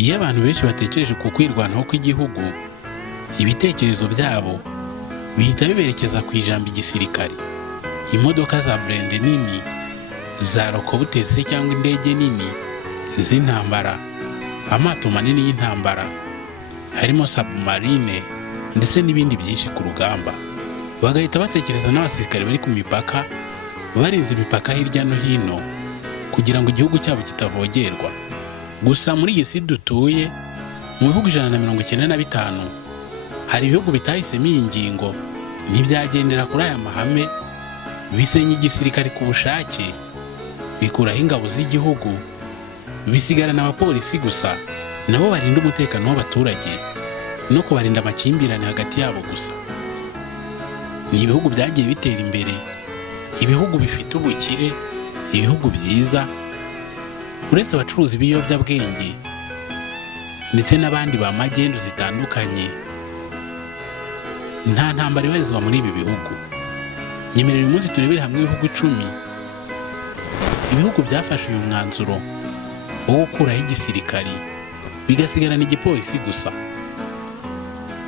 Iyo abantu benshi batekereje ku kwirwanaho kw'igihugu, ibitekerezo byabo bihita biberekeza ku ijambo igisirikare. Imodoka za burende nini, za rokobutese cyangwa indege nini z'intambara, amato manini y'intambara harimo submarine ndetse n'ibindi byinshi ku rugamba. Bagahita batekereza n'abasirikare bari ku mipaka, barinze imipaka hirya no hino kugira ngo igihugu cyabo kitavogerwa. Gusa muri iyi si dutuye, mu bihugu 195 hari ibihugu bitahisemo iyi ngingo, ntibyagendera kuri aya mahame, bisenya igisirikare ku bushake, bikuraho ingabo z'igihugu, bisigarana abapolisi gusa, nabo barinda umutekano w'abaturage no kubarinda amakimbirane hagati yabo gusa. Ni ibihugu byagiye bitera imbere, ibihugu bifite ubukire, ibihugu byiza, uretse abacuruzi b'ibiyobyabwenge ndetse n'abandi ba magendu zitandukanye, nta ntambara ibarizwa muri ibi bihugu. Nyemerera uyu munsi turebere hamwe ibihugu 10 ibihugu byafashe uyu mwanzuro wo gukuraho igisirikari bigasigarana igipolisi gusa.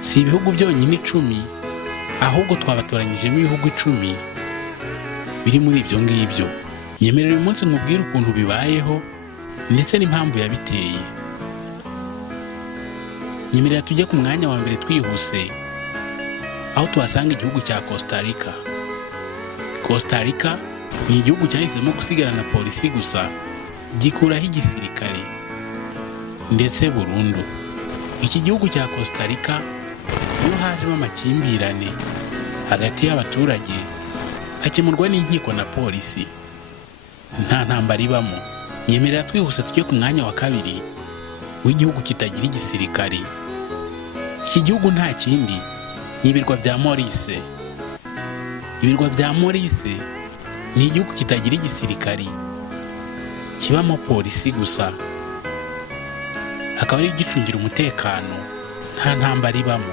Si ibihugu byonyine 10, ahubwo twabatoranyijemo ibihugu 10 biri muri ibyo ngibyo. Nyemerera uyu munsi nkubwire ukuntu bibayeho ndetse n'impamvu yabiteye. Nyemerera tujye ku mwanya wa mbere twihuse, aho tuhasanga igihugu cya Costa Rica. Costa Rica ni igihugu cyahisemo gusigarana polisi gusa, gikuraho igisirikare ndetse burundu. Iki gihugu cya Costa Rica niho hajemo amakimbirane hagati y'abaturage, akemurwa n'inkiko na polisi, nta ntambara ibamo. Nyemerera twihuse tujye ku mwanya wa kabiri w'igihugu kitagira igisirikare. Iki gihugu nta kindi ni ibirwa bya Maurice. Ibirwa bya Maurice ni igihugu kitagira igisirikare, kibamo polisi gusa, akaba ari gicungira umutekano, nta ntambara ibamo.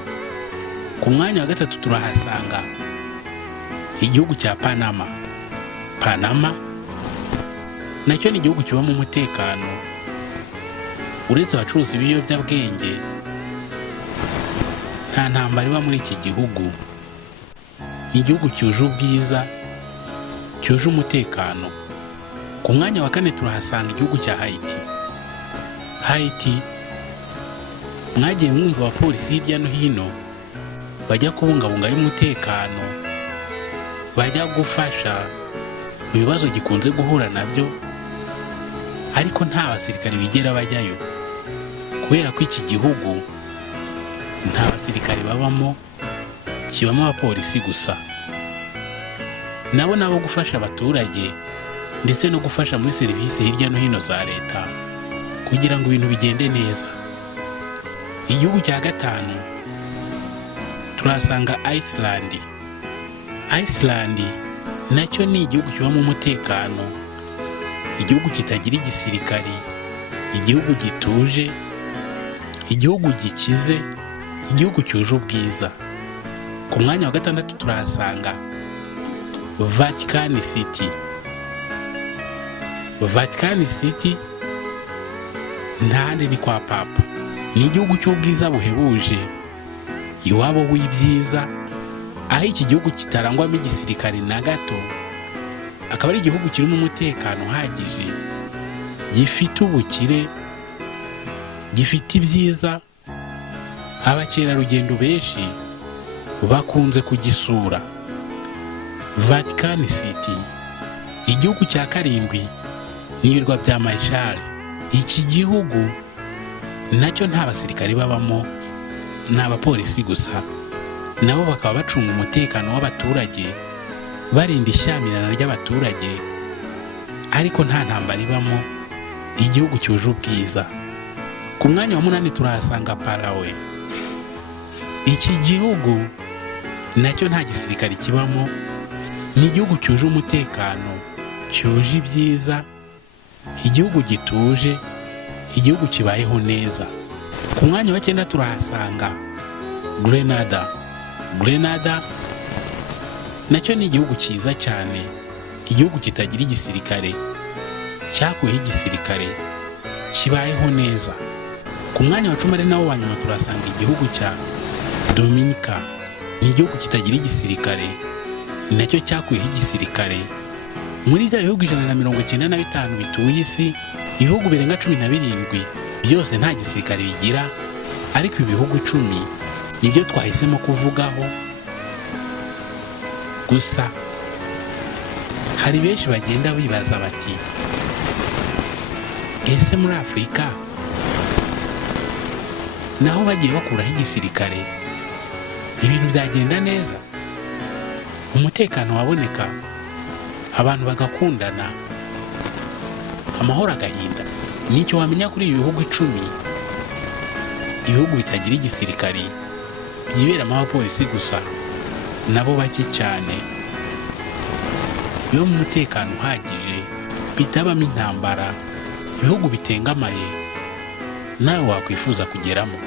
Ku mwanya wa gatatu turahasanga igihugu cya Panama. Panama nacyo ni igihugu kibamo umutekano, uretse abacuruzi b'ibiyobyabwenge, nta ntambara iba muri iki gihugu. Ni igihugu cyuje ubwiza, cyuje umutekano. Ku mwanya wa kane turahasanga igihugu cya Haiti. Haiti, mwagiye mwumva abapolisi hirya no hino bajya kubungabunga umutekano, bajya gufasha mu bibazo gikunze guhura nabyo, ariko nta basirikare bigera bajyayo kubera ko iki gihugu nta basirikare babamo, kibamo abapolisi gusa. Nabo gufasha abaturage ndetse no gufasha muri serivisi hirya no hino za leta kugira ngo ibintu bigende neza. Igihugu cya gatanu turasanga Iceland. Iceland nacyo ni igihugu kibamo umutekano, igihugu kitagira igisirikare, igihugu gituje, igihugu gikize, igihugu cyuje ubwiza. Ku mwanya wa gatandatu turahasanga Vatican City. Vatican City ntahandi ni kwa Papa. Ni igihugu cy'ubwiza buhebuje, iwabo w'ibyiza, aho iki gihugu kitarangwamo igisirikare na gato, akaba ari igihugu kirimo umutekano uhagije, gifite ubukire, gifite ibyiza. Abakerarugendo benshi bakunze kugisura. Vatican City. Igihugu cya karindwi ni ibirwa bya Marshall. Iki gihugu nacyo nta basirikare babamo, ni abapolisi gusa, nabo bakaba bacunga umutekano w'abaturage, barinda ishyamirana ry'abaturage, ariko nta ntambara ibamo, igihugu cyuje ubwiza. Ku mwanya wa 8 turahasanga Paraguay. Iki gihugu nacyo nta gisirikare kibamo, ni igihugu cyuje umutekano, cyuje ibyiza, igihugu gituje, igihugu kibayeho neza. Ku mwanya wa 9 turahasanga Grenada. Grenada nacyo ni igihugu cyiza cyane, igihugu kitagira igisirikare, cyakuyeho igisirikare, kibayeho neza. Ku mwanya wa 10 ari nawo wa nyuma turasanga igihugu cya Dominica. Ni igihugu kitagira igisirikare, ni nacyo cyakuyeho igisirikare. Muri bya bihugu 195 bituye isi, ibihugu birenga 17 byose nta gisirikare bigira, ariko ibihugu 10 nibyo twahisemo kuvugaho. Gusa hari benshi bagenda bibaza bati, ese muri Afurika naho bagiye bakuraho igisirikare ibintu byagenda neza, umutekano waboneka, abantu bagakundana, amahoro agahinda? Nicyo wamenya kuri ibi bihugu 10, ibihugu bitagira igisirikare, byiberamo abapolisi gusa, nabo bake cyane, biba mu mutekano uhagije, bitabamo intambara, ibihugu bitengamaye nawe wakwifuza kugeramo.